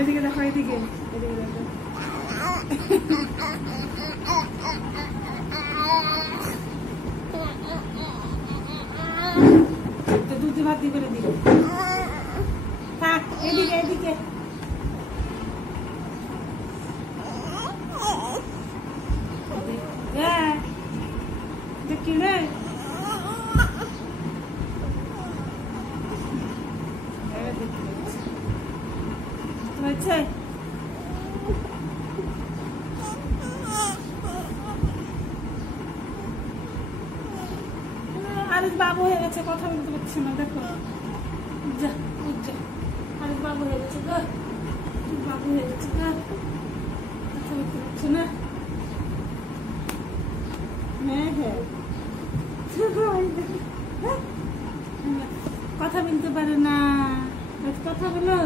এদিকে দেখো, এদিকে দুধ ভাত দিয়ে করে দিবে। থাক, এদিকে এদিকে দেখি রে হয়েছে। আরিস বাবু হয়ে গেছে, কথা বলতে পারছে না। দেখো যা যা, আরিস বাবু হয়ে গেছে গো, বাবু হয়ে গেছে গো, কথা বলতে পারছে না। হ্যাঁ হ্যাঁ, কথা বলতে পারে না, কথা বলো।